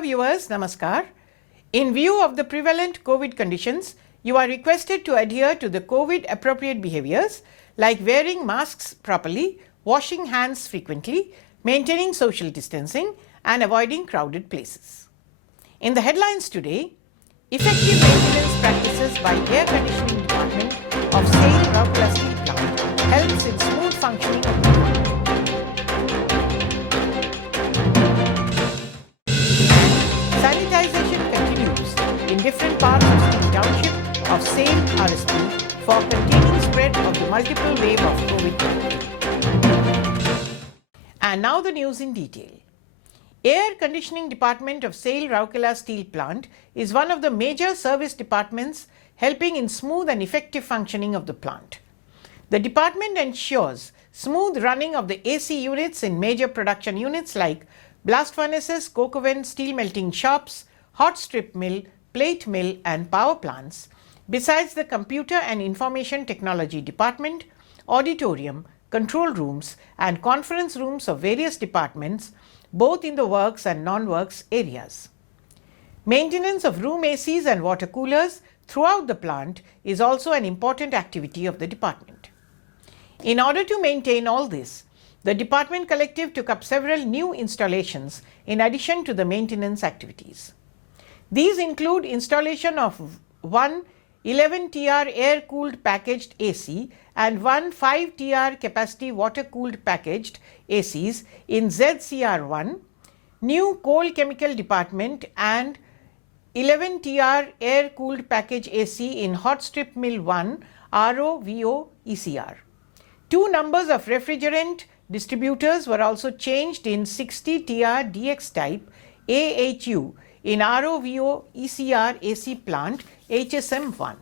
Dear viewers, Namaskar. In view of the prevalent COVID conditions, you are requested to adhere to the COVID appropriate behaviors like wearing masks properly, washing hands frequently, maintaining social distancing and avoiding crowded places. In the headlines today, effective maintenance practices by Air Conditioning Department of SAIL Rourkela Steel Plant helps in smooth functioning of the plant. Sanitization continues in different parts of Steel Township of SAIL RSP for containing spread of the multiple wave of COVID-19. And now the news in detail. Air Conditioning Department of SAIL Rourkela Steel Plant is one of the major service departments helping in smooth and effective functioning of the plant. The department ensures smooth running of the AC units in major production units like blast furnaces, coke oven, steel melting shops, hot strip mill, plate mill and power plants, besides the Computer and Information Technology Department, auditorium, control rooms and conference rooms of various departments, both in the works and non-works areas. Maintenance of room ACs and water coolers throughout the plant is also an important activity of the department. In order to maintain all this, the department collective took up several new installations in addition to the maintenance activities. These include installation of one 11TR air-cooled packaged AC and one 5TR capacity water-cooled packaged ACs in ZCR1, new coal chemical department and 11TR air-cooled package AC in hot strip mill 1 ROVO ECR. Two numbers of refrigerant distributors were also changed in 60TR DX type AHU in ROVO ECR AC plant HSM1.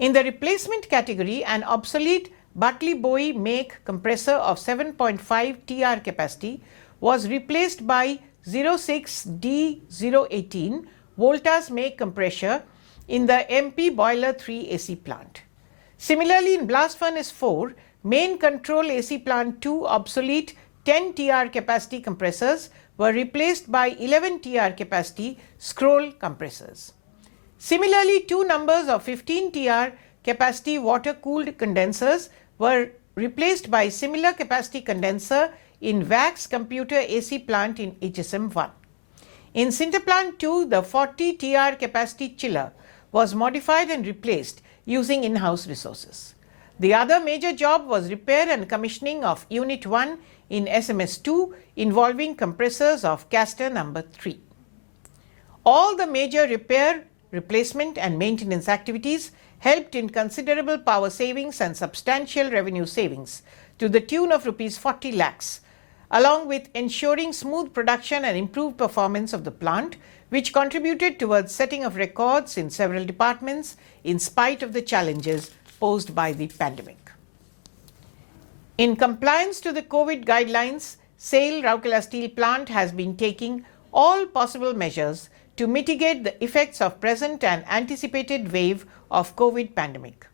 In the replacement category, an obsolete Butley Bowie make compressor of 7.5 TR capacity was replaced by 06D018 Voltas make compressor in the MP Boiler 3 AC plant. Similarly, in Blast Furnace 4, main control AC plant 2 obsolete 10 TR capacity compressors were replaced by 11 TR capacity scroll compressors. Similarly, two numbers of 15 TR capacity water cooled condensers were replaced by similar capacity condenser in VAX computer AC plant in HSM1. In Sinter plant 2, the 40 TR capacity chiller was modified and replaced using in-house resources. The other major job was repair and commissioning of Unit 1 in SMS2 involving compressors of Castor number 3. All the major repair, replacement and maintenance activities helped in considerable power savings and substantial revenue savings to the tune of Rs 40 lakhs, along with ensuring smooth production and improved performance of the plant, which contributed towards setting of records in several departments in spite of the challenges posed by the pandemic. In compliance to the COVID guidelines, SAIL Rourkela Steel Plant has been taking all possible measures to mitigate the effects of present and anticipated wave of COVID pandemic.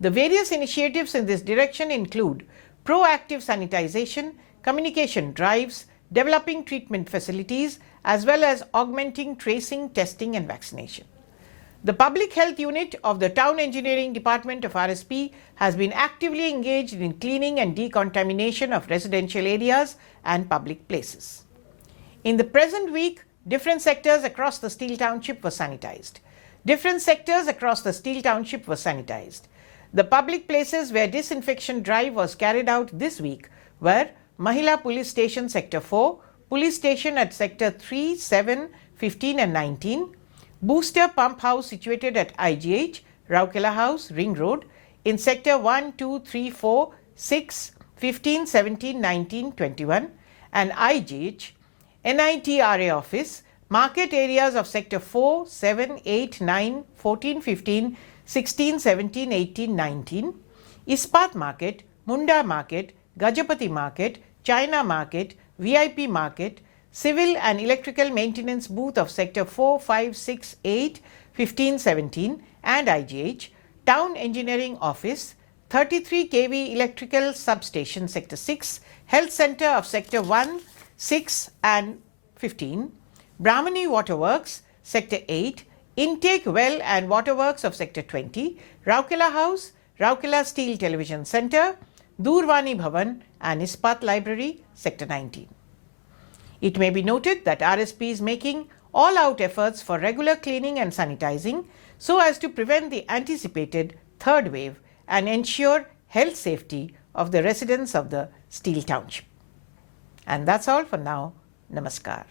The various initiatives in this direction include proactive sanitization, communication drives, developing treatment facilities, as well as augmenting tracing, testing and vaccination. The Public Health Unit of the Town Engineering Department of RSP has been actively engaged in cleaning and decontamination of residential areas and public places. In the present week, different sectors across the Steel Township were sanitized. The public places where disinfection drive was carried out this week were Mahila Police Station Sector 4, Police Station at Sector 3, 7, 15 and 19, Booster Pump House situated at IGH, Rourkela House, Ring Road, in Sector 1, 2, 3, 4, 6, 15, 17, 19, 21 and IGH, NITRA office, market areas of Sector 4, 7, 8, 9, 14, 15, 16, 17, 18, 19, Ispat Market, Munda Market, Gajapati Market, China Market, VIP Market, Civil and Electrical Maintenance Booth of Sector 4, 5, 6, 8, 15, 17 and IGH, Town Engineering Office, 33 kV Electrical Substation Sector 6, Health Center of Sector 1, 6 and 15, Brahmani Waterworks, Sector 8, Intake Well and Waterworks of Sector 20, Rourkela House, Rourkela Steel Television Centre, Durvani Bhavan and Ispat Library, Sector 19. It may be noted that RSP is making all-out efforts for regular cleaning and sanitizing so as to prevent the anticipated third wave and ensure health safety of the residents of the Steel Township. And that's all for now. Namaskar.